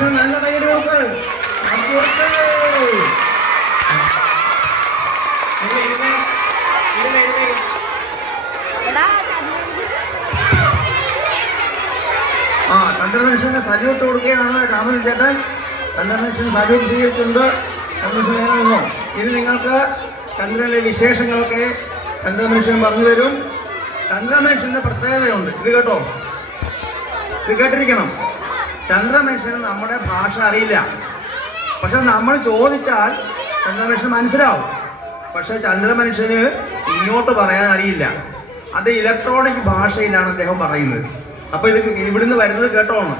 ചന്ദ്രമനുഷ്യൻ നല്ല കൈയ്യടി കൊടുത്ത് ചന്ദ്രമനുഷ്യന് സല്യൂട്ട് കൊടുക്കുകയാണ് രാമൻ ചേട്ടൻ. ചന്ദ്രമനുഷ്യൻ സല്യൂട്ട് സ്വീകരിച്ചിട്ടുണ്ട്. ചന്ദ്രമനുഷ്യൻ നേരെ നിന്നോ. ഇനി നിങ്ങൾക്ക് ചന്ദ്രനിലെ വിശേഷങ്ങളൊക്കെ ചന്ദ്രമനുഷ്യൻ പറഞ്ഞു തരും. ചന്ദ്രമനുഷ്യൻ്റെ പ്രത്യേകതയുണ്ട്. ഇത് കേട്ടോ, ഇത് കേട്ടിരിക്കണം. ചന്ദ്രമനുഷ്യന് നമ്മുടെ ഭാഷ അറിയില്ല. പക്ഷെ നമ്മൾ ചോദിച്ചാൽ ചന്ദ്രമനുഷ്യന് മനസ്സിലാവും. പക്ഷെ ചന്ദ്രമനുഷ്യന് ഇങ്ങോട്ട് പറയാൻ അറിയില്ല. അത് ഇലക്ട്രോണിക് ഭാഷയിലാണ് അദ്ദേഹം പറയുന്നത്. അപ്പോൾ ഇത് ഇവിടുന്ന് വരുന്നത് കേട്ടോണം.